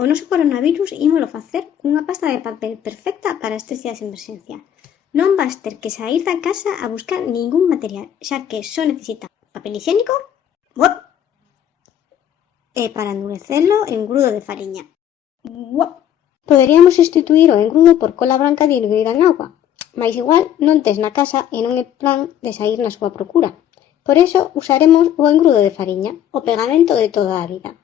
O noso coronavirus ímolo facer cunha pasta de papel perfecta para estes días de emerxencia. Non vas ter que saír da casa a buscar ningún material, xa que só necesita papel higiénico e para endurecelo engrudo de fariña. Poderíamos sustituir o engrudo por cola branca diluída en auga, mais igual non tes na casa e non é plan de saír na súa procura. Por eso usaremos o engrudo de fariña, o pegamento de toda a vida.